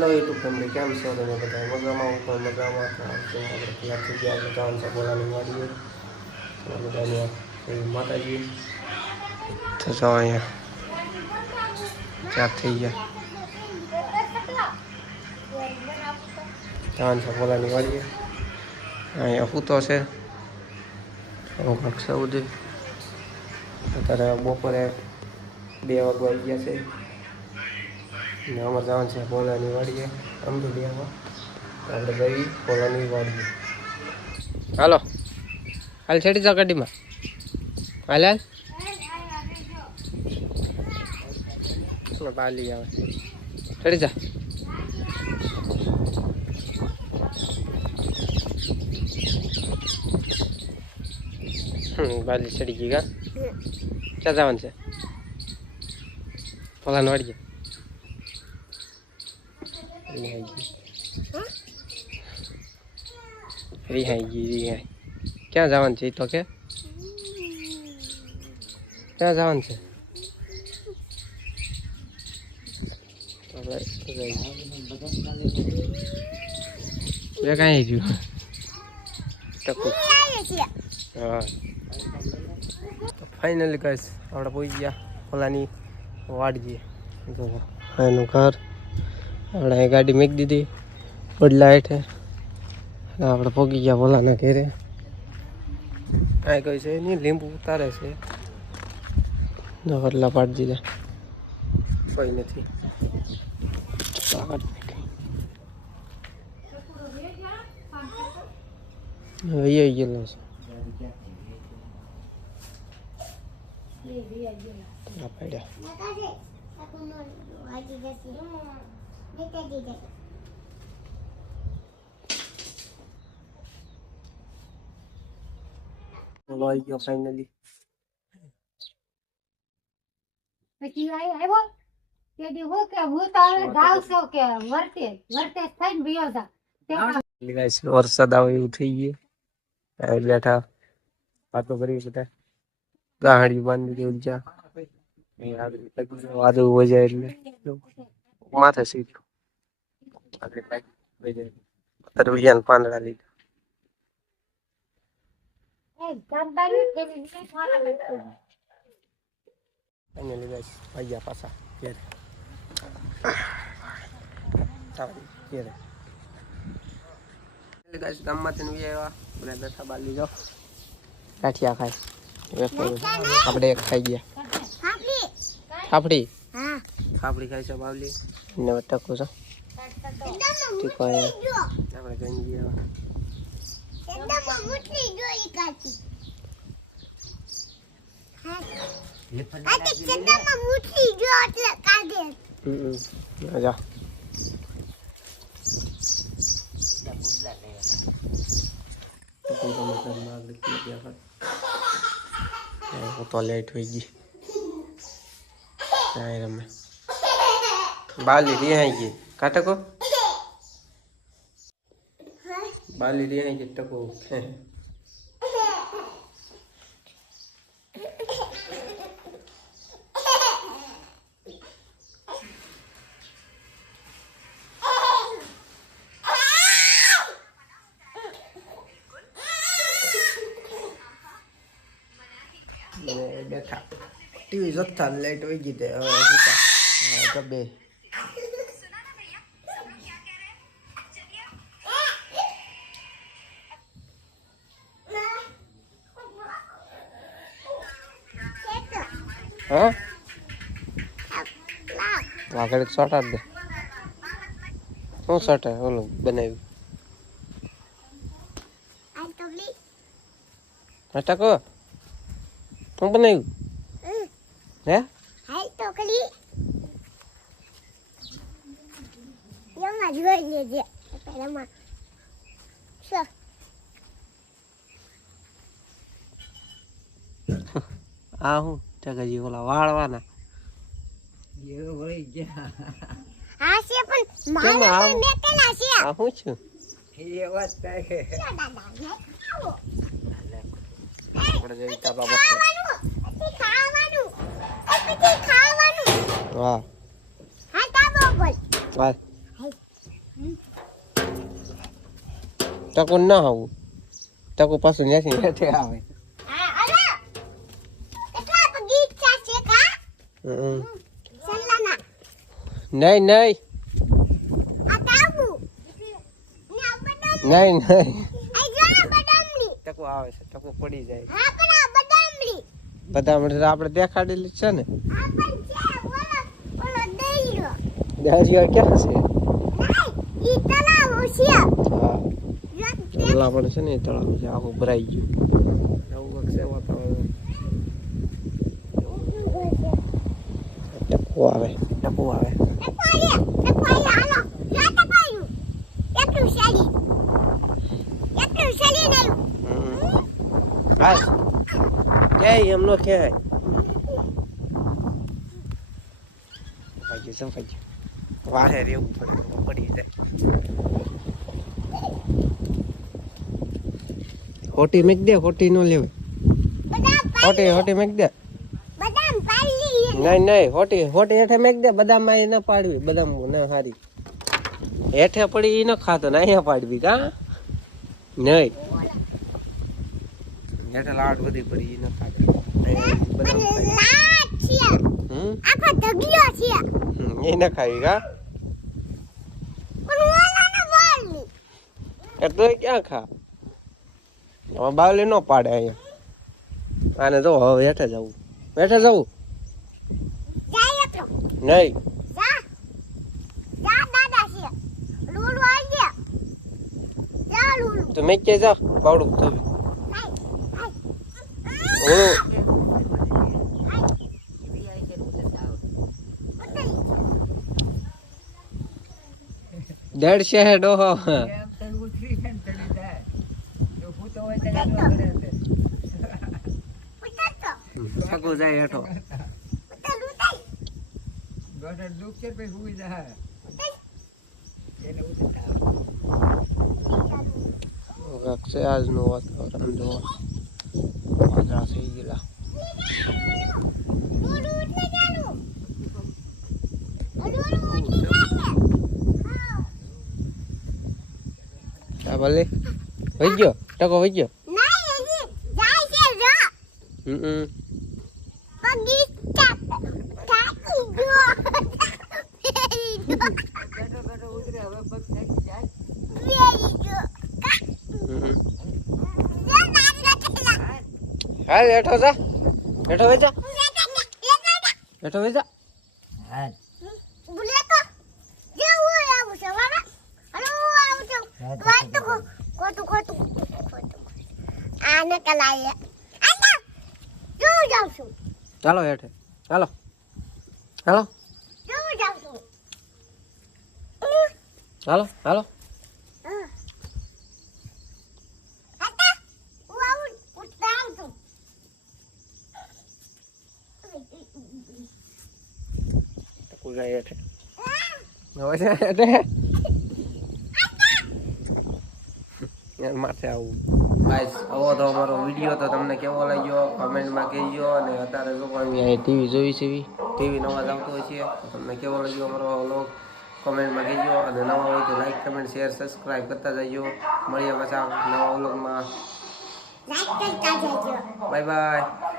Hello YouTube family, કેમ છો તમે બધા? મજામાં? હું પણ મજામાં. તો આપણે તૈયાર થઈ ગયા છે જવાનું છે બોલાની વાડીએ. બધાને માતાજી તો જો અહીંયા ચાર થઈ ગયા. જવાનું છે બોલાની વાડીએ. અહીંયા સૂતો છે સૌદી. અત્યારે બપોરે 2 વાગવા આવી ગયા છે ને અમારે જવાનું છે પોલાની વાડીએ અમરેલીમાં. આપણે જઈ પોલાની વાડીએ. હાલો હાલ છેડી જાઓ ગાડીમાં. હાલ હાલ બાલી આવે છેડી જા. બાલી ચડી ગઈ કા. ક્યાં જવાનું છે? પોલાની વાડીએ. રિહાઈ ક્યાં જવાનું છે? તો કે ક્યાં જવાનું છે? બે કાંઈ ગયું ટકું. હા ફાઇનલી ગાઈસ આપણે પહોંચી ગયા ઓલાની વાડીએ. જો એનું ઘર આપણે અહીં ગાડી મૂકી દીધી પડલા હેઠે. આપણે પહોંચી ગયા ભોલાના ઘેરે. કાંઈ કહે છે નહીં, લીંબુ ઉતારે છે. વડલા પાડી દીધા, કોઈ નથી. હવે ગયેલો છે આવી ગયો ફાઇનલી. પછી આવ્યો તે દી હો કે હું તારે જાવ છો કે વર્તે થઈને બીયો જા. વરસાદ આવે એવું થઈ ગયું. બેઠા વાતો કરી બધા. ગાહડી બાંધી દેવું જા વાદળ વજાય એટલે માથે સીધું અત્યારે પાંદડા લીધા. પાછા ઘેરે ગામમાંથી આવ્યા બધા બેઠા બાલી જાઓ ગાંઠિયા ખાય. આપણે એક ખાઈ ગયા ફાફડી ખાય છે બાવલી ને ટકો છો ઠીક આપણે ગંજી તો લેટ હોય ગઈ. રમે બાલી રિહાઈ ગઈ કાટકો. બાલી રિહાઈ ગઈ ટકો. બેઠા ટીવી જોતા લાઈટ વહી ગઈ. હવે બે હા આગળ શોર્ટ દે. શું શોર્ટ ઓલું બનાવ્યું ટકો? શું બનાવ્યું હે? આ હું ટકાજી ઓલા વાળવાના હું છું ટકો ના આવું ટકો પાછું ત્યાંથી હેઠે આવે આ અરે કેટલા બગીચા છે કા હમ. સલ્લાના નહીં નહીં આ તાબુ ને આ બદામ નહીં નહીં આ જો બદામડી ટકો આવે છે ટકો પડી જાય હા પણ આ બદામડી બધા મળે આપણે દેખાડેલી જ છે ને આ પણ છે બોલો દઈરો દારિયા ક્યાં છે નહીં ઈ તલાવ છે હા રસ્તે પેલા પણ છે ને એ તળાવ છે આખું ભરાઈ ગયું આવું કંઈક છે વાતાવરણ ટકો આવે ટકો આવે ટપાઈ હાલો જા ટપાઈ એટલું શરી નહીં હા ક્યાંય એમ નો કહેવાય ખાઈ ગયું ખાઈ ગયું વારે રહેવું પડે પડી જાય હોટી મેક દે હોટી નો લેવાય હોટી હોટી મેક દે બદામ પાલી નહીં નહીં હોટી હોટી હેઠે મેક દે બદામ માં ન પાડવી બદામ ના હારી હેઠે પડી ઈ ન ખાતો ને અહીંયા પાડવી કા નહીં હેઠે લાડ બધી પડી ઈ ન ખાતો બદામ ખાઈ લાટ છે આખો ઢગલો છે એ ન ખાવી કા પણ ઓલા ને બોલની એટલે ક્યાં ખા હવે બાવલી ન પાડે અહીંયા આને જો હવે હેઠે જવું જાય તો નહીં જા દાદા છે લૂલુ આવી ગયા જા લૂલુ તો મેં ક્યાં જા બાવડું થયું ઓળું દેડ છે ડોહો સગો જાય હેઠો છે આજનું વાતાવરણ જોવા વાદળા થઈ ગયેલા હા ભલે વહી ગયો ટકો વહી ગયો હમ હાલ હેઠો જા હેઠો વેજા હેઠો વેજા હાલ ચાલો હેઠે ચાલો ચાલો ચાલો ચાલો જાય હેઠે માથે આવું ગાઈસ આવો તો અમારો વિડીયો તો તમને કેવો લાગ્યો કમેન્ટમાં કહેજો અને અત્યારે જો પણ અહીં ટીવી જોઈ છે ટીવી નવા જ આવતો હોય છે તમને કેવો લાગ્યો અમારો વ્લોગ કમેન્ટમાં કહેજો અને નવા હોય તો લાઈક કમેન્ટ શેર સબસ્ક્રાઈબ કરતા જજો મળીએ પાછા નવા વ્લોગમાં બાય બાય